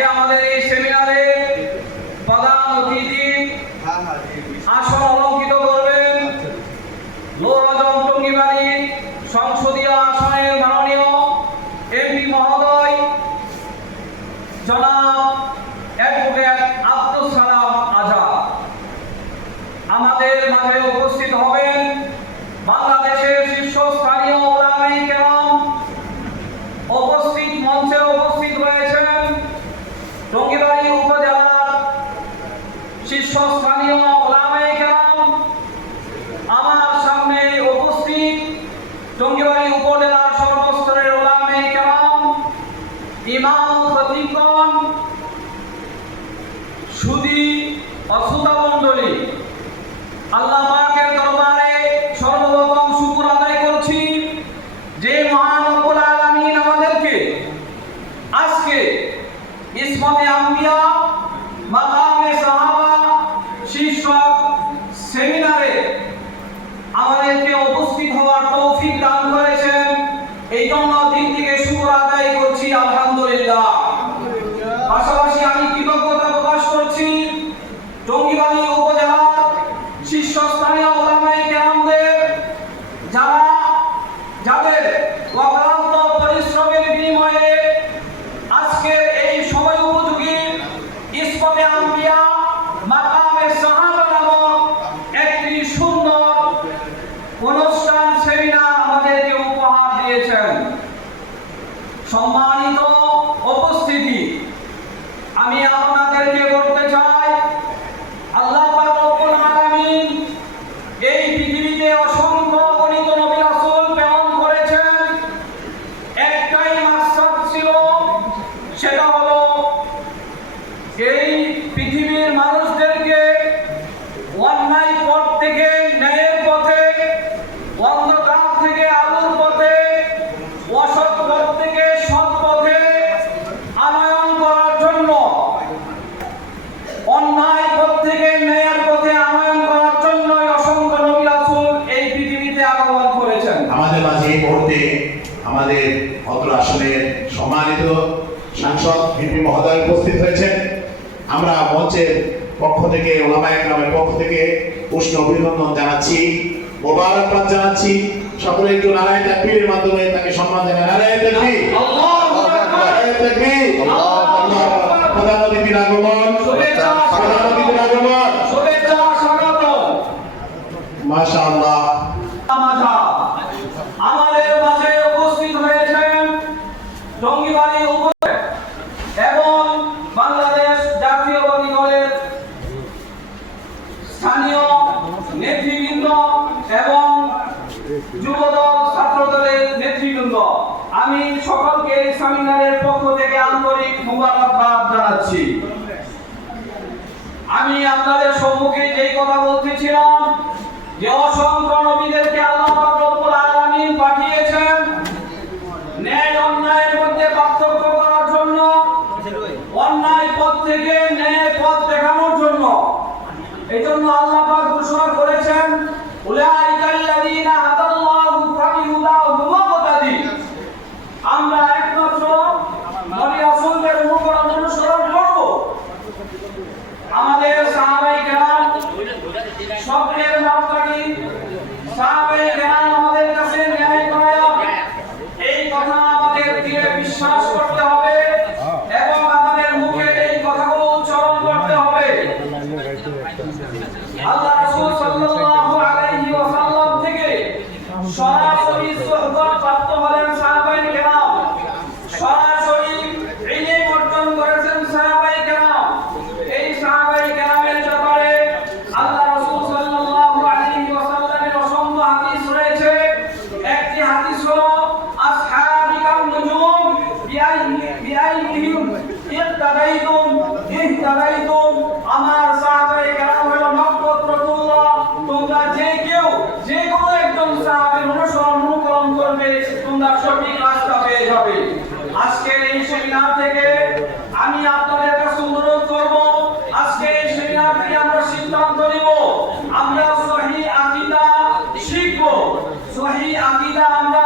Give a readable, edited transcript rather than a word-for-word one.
আজকে আমাদের এই সেমিনারে প্রধান অতিথি আসন অলঙ্কিত করবেন লোহরজং টঙ্গিবাড়ি সংসদীয় আসনের মাননীয় এমপি মহোদয় জনাব অ্যাডভোকেট আব্দুল সালাম আজাদ। আমাদের মাঝে উপস্থিত হবেন বাংলাদেশের শীর্ষস্থানীয় উলামায়ে কেরাম। উপস্থিত মঞ্চে উপস্থিত রয়েছেন টঙ্গিবাড়ি উপজেলার শীর্ষস্থানীয় উলামায়ে কেরাম। আমার সামনে উপস্থিত টঙ্গিবাড়ি উপজেলার সর্বস্তরের উলামায়ে কেরাম, ইমাম খতিবগণ, সুধী ও শ্রোতা মণ্ডলী, আল্লাহ পাকের দরবারে সর্বপ্রথম শুকর আদায় করছি যে মহান রব্বুল আলামিন আমাদেরকে আজকে ইসমতে আম্বিয়া মাকামে সাহাবা শীর্ষক সেমিনারে আমাদেরকে উপস্থিত হওয়ার তৌফিক দান করেছেন। এই জন্য দিন থেকে শুকর আদায় করছি আলহামদুলিল্লাহ। পাশাপাশি আমি কৃতজ্ঞতা প্রকাশ করছি টঙ্গিবাড়ি উপজেলার শীর্ষস্থানীয় উলামায়ে কেরামদের, যাদের অক্লান্ত পরিশ্রমের বিনিময়ে আজকের এই সময় উপযোগী ইসমতে আম্বিয়া মাকামে সাহাবা নামক একটি সুন্দর অনুষ্ঠান সেমিনার আমাদেরকে উপহার দিয়েছেন। সম্মানিত উপস্থিতি, আমি আপনাদেরকে বলতে চাই আল্লাহ পাক রব্বুল আলামিন এই পৃথিবীতে অসংখ্য গণিত নবী রাসূল প্রেরণ করেছেন। একটাই মাকসাদ ছিল, সেটা হলো এই পৃথিবীর মানুষদেরকে অন্যায় পথ থেকে ন্যায়ের পথে, অন্ধকার থেকে আলোর পথে, অসৎ পথ থেকে সৎ পথে আনয়ন করার জন্য, অন্যায় পথ থেকে ন্যায়ের পথে আনয়ন করার জন্য অসংখ্য নবী রাসূল এই পৃথিবীতে আগমন করেছেন। আমাদের মাঝে এই মুহূর্তে আমাদের অত্র আসনের সম্মানিত সাংসদ এমপি মহোদয় উপস্থিত হয়েছেন। আমরা মঞ্চের পক্ষ থেকে, উলামায়ে কেরামের পক্ষ থেকে উষ্ণ অভিনন্দন জানাচ্ছি, মোবারকবাদ জানাচ্ছি। সকলে একটু নারায়ে তাকবীরের মাধ্যমে তাকে সম্মান জানাই। নারায়ে তাকবীর, আল্লাহু আকবার, নারায়ে তাকবীর, আল্লাহু আকবার। প্রধান অতিথির আগমন, প্রধান অতিথির আগমন, শুভেচ্ছা স্বাগত। মাশাআল্লাহ। আমাদের মাঝে উপস্থিত হয়েছেন টঙ্গিবাড়ি উপজেলা এবং বাংলাদেশ জাতীয়তাবাদী দলের স্থানীয় নেতৃবৃন্দ এবং যুবদল ছাত্রদলের নেতৃবৃন্দ। আমি সকলকে সেমিনারের পক্ষ থেকে আন্তরিক মোবারকবাদ জানাচ্ছি। আমি আপনাদের সম্মুখে যেই কথা বলতেছিলাম যে অসংখ্য নবীদেরকে আল্লাহ পাক রব্বুল আলামিন পাঠিয়েছেন ন্যায় অন্যায়ের মধ্যে পার্থক্য করার জন্য, অন্যায় পথ থেকে ন্যায় পথ দেখানোর জন্য। এই জন্য আল্লাহ পাক ঘোষণা করেছেন উলাইকাল্লাযীনা হাদাল্লাহু ফাবিহুদাহু মুক্তাদি। আমরা একমাত্র নবী রাসূলদের অনুসরণ করব। আমাদের সাহাবায়ে কেরাম সকলের মাপকাঠি, সাহাবায়ে কেরাম আমাদের কাছে ন্যায়পরায়ণ, এই কথা আমাদের দিয়ে বিশ্বাস করতে হবে এবং আমাদের মুখে এই কথাগুলো উচ্চারণ করতে হবে। আল্লাহ রাসূল সাল্লাল্লাহু আলাইহি ওয়াসাল্লাম থেকে সরাসরি সুহবত প্রাপ্ত হলেন সাহাবায়ে কেরাম, সরাসরি ইলম অর্জন করেছেন সাহাবায়ে কেরাম। এই সাহাবায়ে কেরামের ব্যাপারে আল্লাহ রাসূল সাল্লাল্লাহু আলাইহি ওয়াসাল্লামের অসংখ্য হাদিস রয়েছে। একটি হাদিস হলো আসহাবিকান নুজুম বিআইহিম ইহতাদাইতুম ইহতাদাইতুম। আমার সাহাবায়ে কেরাম হলো নক্ষত্রতুল্য। তোমরা যে কেউ যে কোনো একজন সাহাবীর অনুকরণ করবে, তোমরা সঠিক রাস্তা পেয়ে যাবে। আজকের এই সেমিনার থেকে আমি আপনাদের কাছে অনুরোধ করব, আজকে এই সেমিনার থেকে আমরা সিদ্ধান্ত নিব আমরা সহিহ আকীদা শিখব। সহিহ আকীদা আমরা